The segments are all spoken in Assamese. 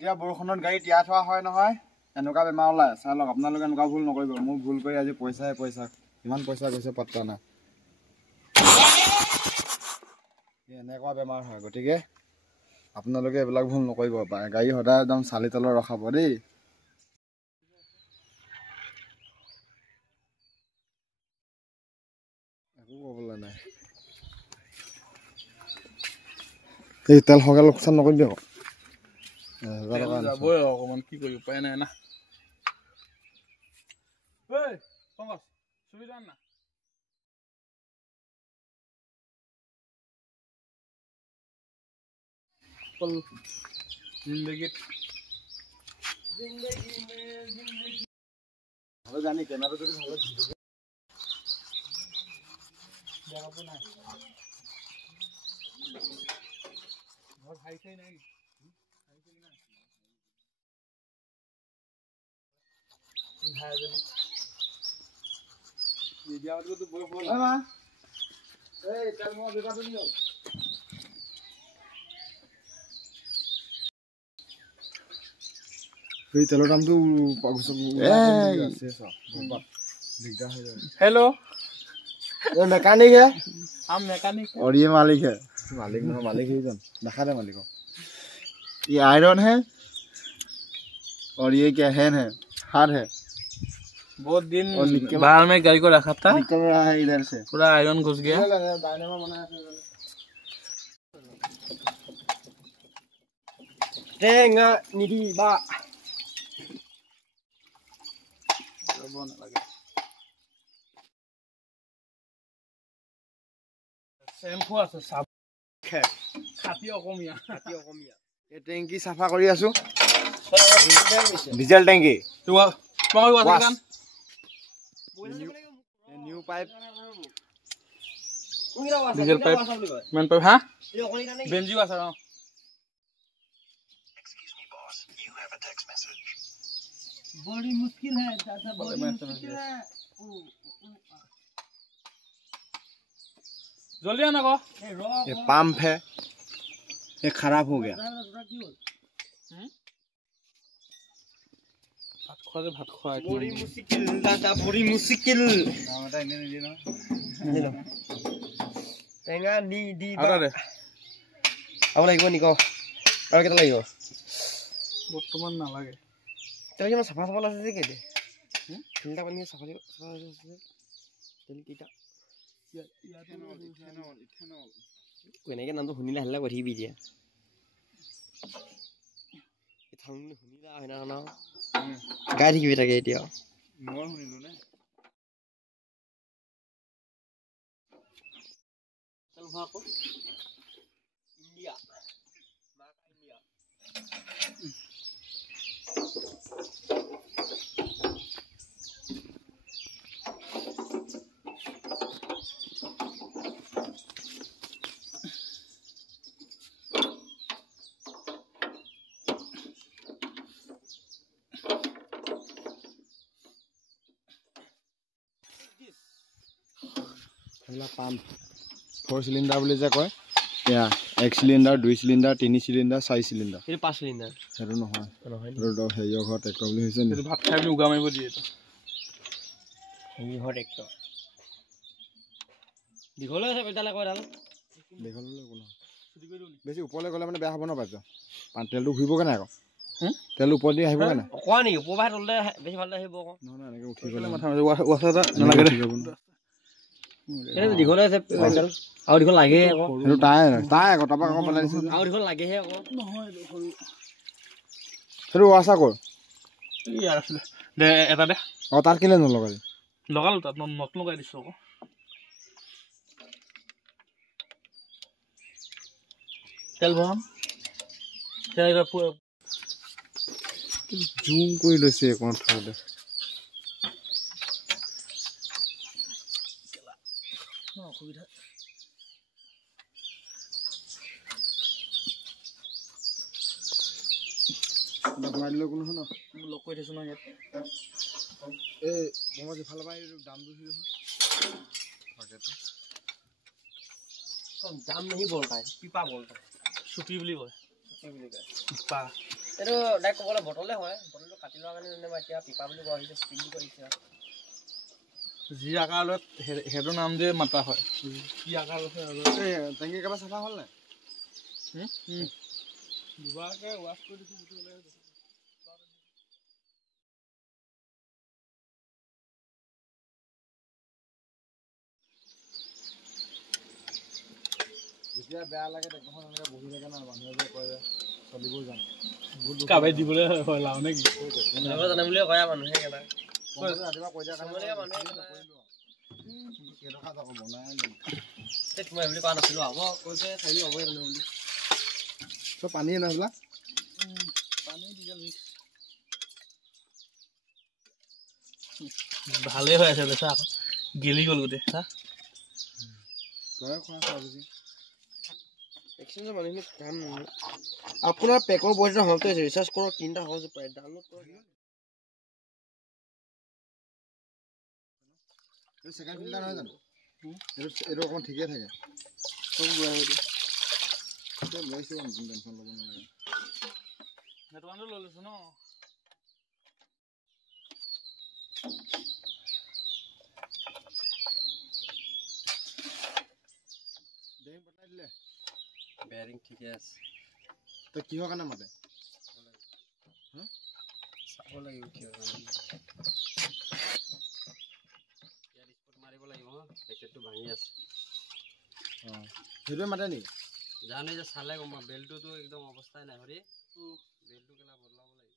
যেতিয়া বৰষুণত গাড়ী তিয়াই থোৱা হয় নহয় এনেকুৱা বেমাৰ ওলায় চাই লওক আপোনালোকে এনেকুৱা ভুল নকৰিব মোৰ ভুল কৰি আজি পইচা কিমান পইচা গৈছে পাত্তা নাই এনেকুৱা বেমাৰ হয় গতিকে আপোনালোকে এইবিলাক ভুল নকৰিব গাড়ী সদায় একদম চালি তলত ৰখাব দেই একো ক'বলৈ নাই এই তেল সৰকাল লোকচান নকৰিবি আকৌ যাবই অকমান কি কৰি উপায় নাই না সুবিধা না জিন্দগীত ভালো জানি কেমেৰা যদি ভালো দেখাবো নাই ঘৰ খাইছাই নাই তেলৰ দামটো हेलो मैकेनिक है हम मैकेनिक और ये मालिक है मालिक नहीं मालिक ही दिखा दे मालिक को ये आयरन है और ये क्या हैंड है हाथ है बहुत दिन बाहर में गाड़ी को रखा था निकल रहा है इधर से पूरा आयरन घुस गया टेंगा निधि बा शैम्पू আছে সাব খাতি অকমিয়া এই টেংকি সাফা কৰি আছো ডিজেল টেংকি তোমাক water gun new pipe diesel pipe main pipe হ্যাঁ বেঞ্জিও আছে बड़ी मुश्किल है दादा बड़ी मुश्किल है जल्दी आना को ये पंप है ये खराब हो गया भात खा बड़ी मुश्किल दादा बड़ी मुश्किल टेंगा नी दी अरे अब লাগিব নিকো আৰু কেটা লাগিব বৰ্তমান নালাগে তেল কিমান সাফা সাফা আছে যে কেদে ফিল্টাৰ পানী সাফা আছে তেল কিটা ইথেনল কোনেকে নামটো শুনিলে হল্লা কৰি বি দিয়া ইথেনল শুনিলা হয় না না গাড়ী কিবি থাকে এতিয়া মই শুনিলো নে তেল ভাকো ইন্ডিয়া মাৰ্ক ইন্ডিয়া পাম্প 4 সিলিন্ডাৰ বলে যা কয় ইয়া 1 সিলিন্ডাৰ 2 সিলিন্ডাৰ 3 সিলিন্ডাৰ 4 সিলিন্ডাৰ এটা 5 সিলিন্ডাৰ হেৰু নহয় হেৰু হেয়ো ঘৰ ট্ৰেক্টৰ বুলি হৈছে নি ভাত খাই উগা মাৰিব দিয়ে তো এই ঘৰ ট্ৰেক্টৰ দিঘলে আছে পেটালে কয় ডাল দেখালে কোন বেছি ওপৰলে গলে মানে বেয়া হ'ব ন পাইছ পান তেলটো ঘুৰিব কেনে আকৌ তেল ওপৰ দি আহিব কেনে কোৱা নি ওপৰ বাহিৰ তললে বেছি ভাল আহিব আকৌ নহয় এনেকে উঠি গলে মাথা ওয়াসাটা নালাগে দে এটা দিঘলে আছে পেটাল আৰু দিঘল লাগে আকৌ হেৰু তাই আকৌ তাপা আকৌ বনাই দিছে আৰু দিঘল লাগেহে আকৌ নহয় হেৰু ওয়াসা কৰ ইয়াৰ আছে দে এটা দে অ তাৰ কেলে নলগালি লগালো তাত নট লগাই দিছো আকৌ তেল ভৰাম তেল পুৰা জুম কৰি লৈছে কোন ঠাইতে অসুবিধা ভৰাই দিলে কোনো ন লগ কৰি থৈছো ন ইয়াত এই মই যেফালে পাই দাম দিছো দাম नहीं बोलता है पीपा बोलता है सुपी বুলি কয় सुपी बोली का पिपा এইটো ডাইৰেক্ট ক'বলৈ বটলে হয় বটলটো কাটি লোৱাৰ কাৰণে যেনিবা এতিয়া পিপা বুলি কোৱা হৈছে স্পিড বুলি কৈছে যি আকাৰ লৈ সেইটো নাম দিয়ে মাতা হয় কি আকাৰ লৈছে টেংকি একেবাৰে চাফা হ'ল নাই দুবাৰকে ৱাছ কৰি দিছোঁ গোটেই ওলাই যেতিয়া বেয়া লাগে ট্ৰেক্টৰখন এনেকৈ বহি থাকে না মানুহে যে কয় যে চলিবও জানো কাবাই দিবলৈ হয় লাও নে কি জানে বুলিয়ে কয় মানুহে কেলা ৰাতিপুৱা কৈ দিয়া কাৰণে মানুহে নকৰিলোঁ কেইটকা যাব বনাই মই বুলি কোৱা নাছিলোঁ হ'ব কৈছে চাৰি হ'বই জানো বুলি চব পানীয়ে নাছিলা পানী ডিজেল মিক্স ভালেই হৈ আছে বেচা আকৌ গেলি গ'ল গোটেই চা তই খোৱা খোৱা বুজি এক্সচেঞ্জৰ মানুহখিনি কাম নহয় আপোনাৰ পেকৰ পইচা হওঁতে ৰিচাৰ্জ কৰক 3টা সহজ পায় ডাউনলোড কৰক এইটো ছেকেণ্ড ফিল্টাৰ নহয় জানো এইটো অকণমান ঠিকে থাকে চব ঘূৰাই দিওঁ লৈছোঁ নতুন টেনশ্যন ল'ব নালাগে নেটৱানটো লৈ লৈছোঁ ন বেৰিং পঠাই দিলে বেয়াৰিং ঠিকে আছে তই কিহৰ কাৰণে মাতে চাব লাগিব কিহৰ কাৰণে ইয়াত স্পট মাৰিব লাগিব পেকেটটো ভাঙি আছে অঁ সেইটোৱে মাতে নেকি জানে যে চালে গম পাম বেল্টটোতো একদম অৱস্থাই নাই হৰি বেল্টটো কেলা বদলাব লাগিব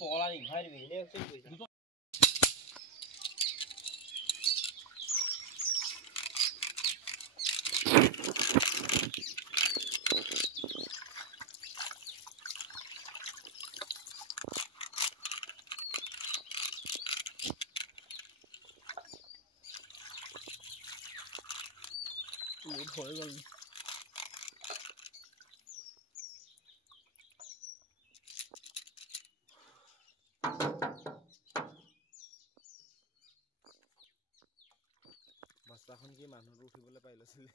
পগলা নি ঘূৰাই দিবি এনে হৈ গ'ল বস্তাখন কি মানুহটো উঠিবলৈ পাই লৈছিলে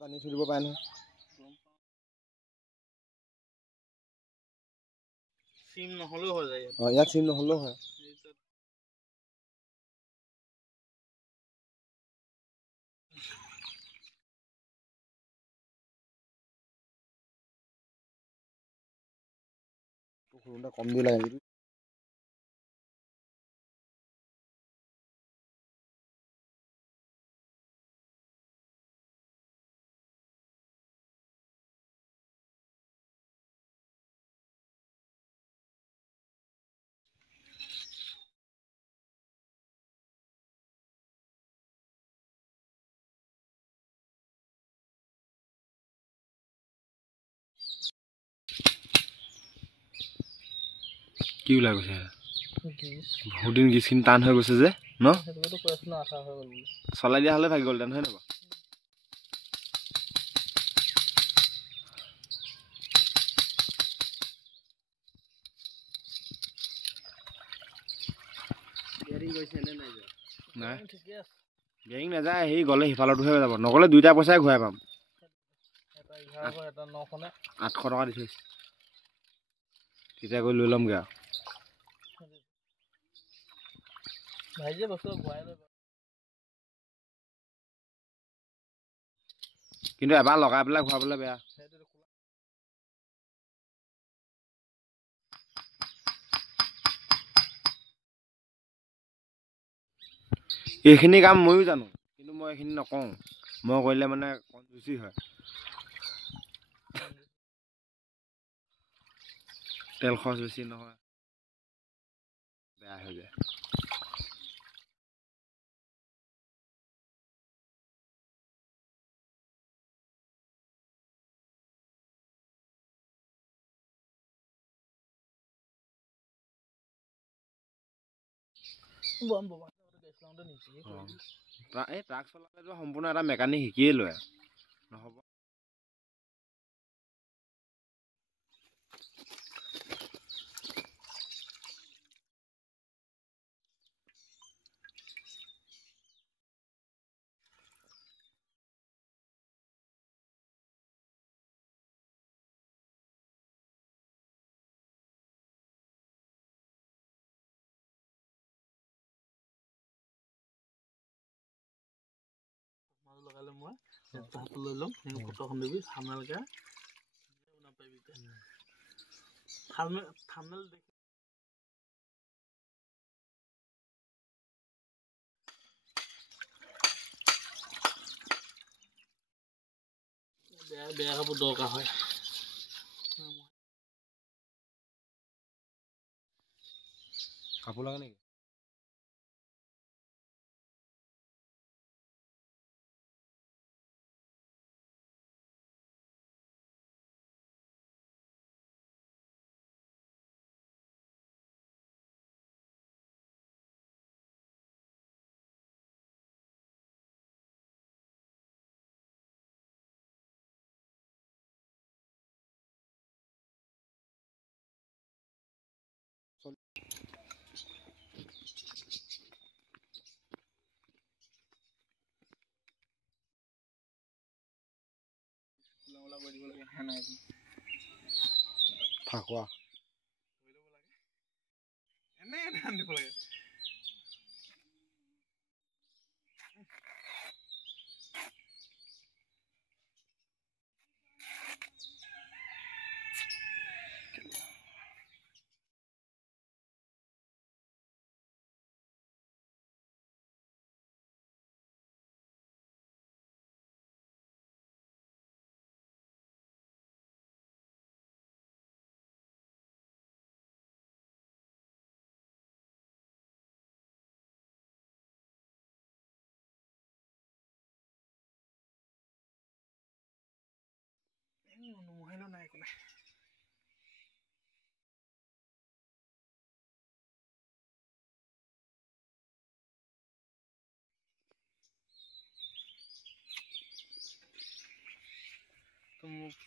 টানি থৈ দিব পাৰে নহয় চিম নহ'লেও হৈ যায় ইয়াত চিম নহ'লেও হয় কম দি লাগে কি ওলাই গৈছে বহুত দিন গিছখিনি টান হৈ গৈছে যে ন চলাই দিয়া হ'লে ভাগি গ'ল নহয় নহয় নাই গেৰিং নাযায় সেই গ'লে সিফালতহে যাব নগ'লে দুইটা পইচাই ঘূৰাই পাম 800 টকা দি থৈছে তেতিয়া গৈ লৈ ল'মগৈ আৰু কিন্তু এবাৰ লগাই পেলাই ঘূৰাবলৈ বেয়া এইখিনি কাম ময়ো জানো কিন্তু মই এইখিনি নকওঁ মই কৰিলে মানে কনজুচি হয় তেল খৰচ বেছি নহয় বেয়া হৈ যায় এই ট্ৰাক চলালে সম্পূৰ্ণ এটা মেকানিক শিকিয়ে লয় নহ'ব লগালে মই তাহাঁত লৈ ল'ম ফটোখন দিবি থামনেলকে নাপাবি থামনেল দেখি বেয়া কাপোৰ দৰকাৰ হয় কাপোৰ লাগে নেকি ফাকুৱা এনে ধান দিব লাগে নোমোহাইলো নাই একো নাই তো মোক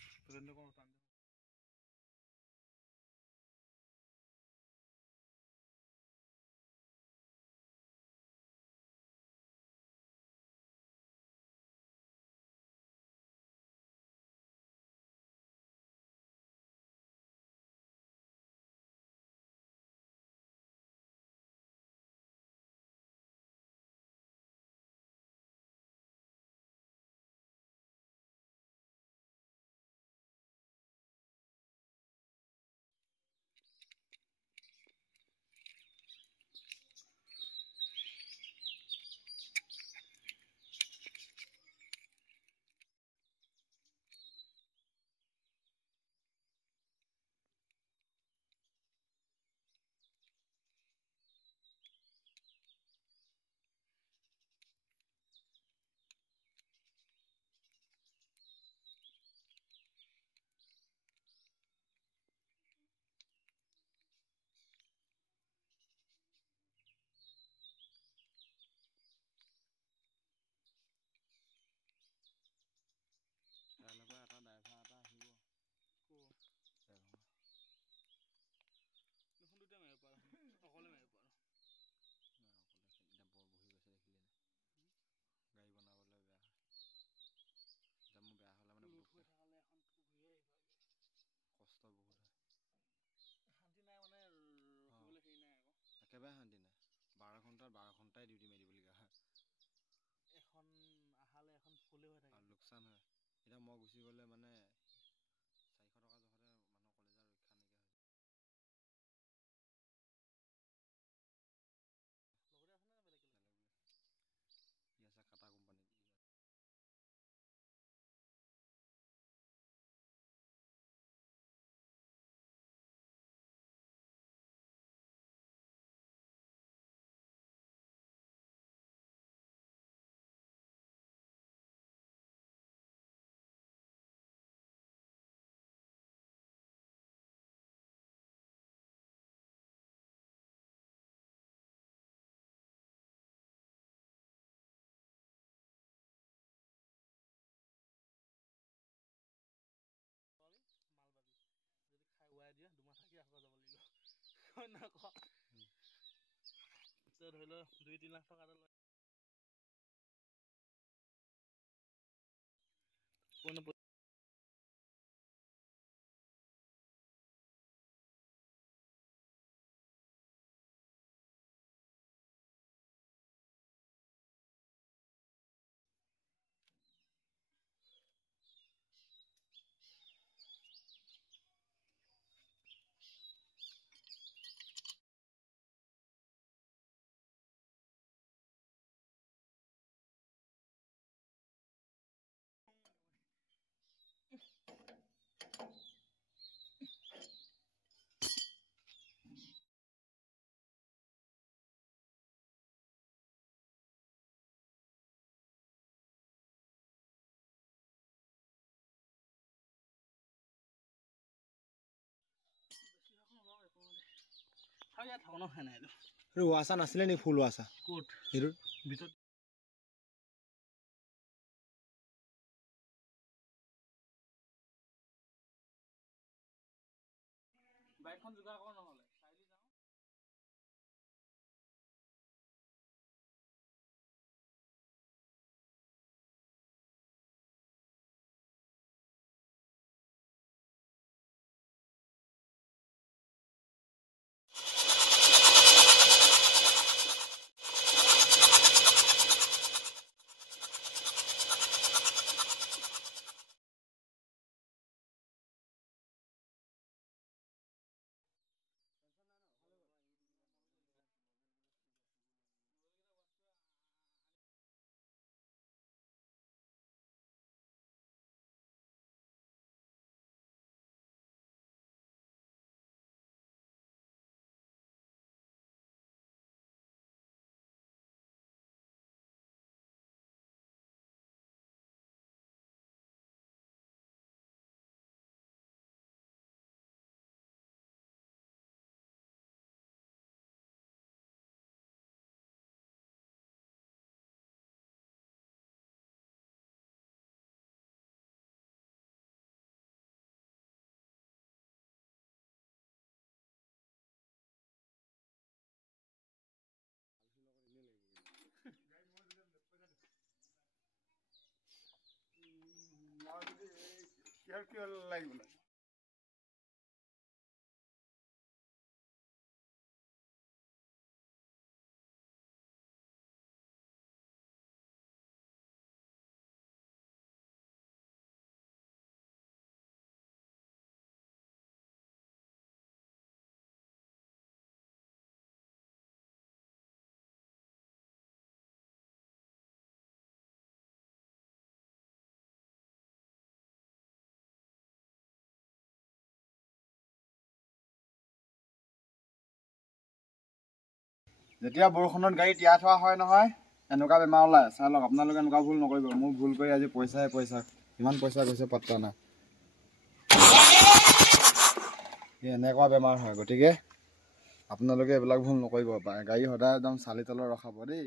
আৰু লোকচান হয় এতিয়া মই গুচি গ'লে মানে 400 টকা জহতে মানুহৰ কলেজা ৰক্ষা নাইকিয়া হয় কাটা কোম্পানীত মাল পাবি যদি খাই উৰাই দিয়ে দুমাহ থাকি আকৌ যাব লাগিব হয় না ক ধৰি ল 2-3 লাখ টকা এটা কোনো ৱাছা নাছিলে নি ফুল ৱাছা ক'ত এইটোৰ ভিতৰত বাইকখন যোগাৰ কৰ নহ'লে চাইলি যাওঁ কি লাগিব যেতিয়া বৰষুণত গাড়ী তিয়াই থোৱা হয় নহয় এনেকুৱা বেমাৰ ওলায় চাই লওক আপোনালোকে এনেকুৱা ভুল নকৰিব মোৰ ভুল কৰি আজি পইচা কিমান পইচা গৈছে পাত্তা নাই এনেকুৱা বেমাৰ হয় গতিকে আপোনালোকে এইবিলাক ভুল নকৰিব গাড়ী সদায় একদম চালি তলত ৰখাব দেই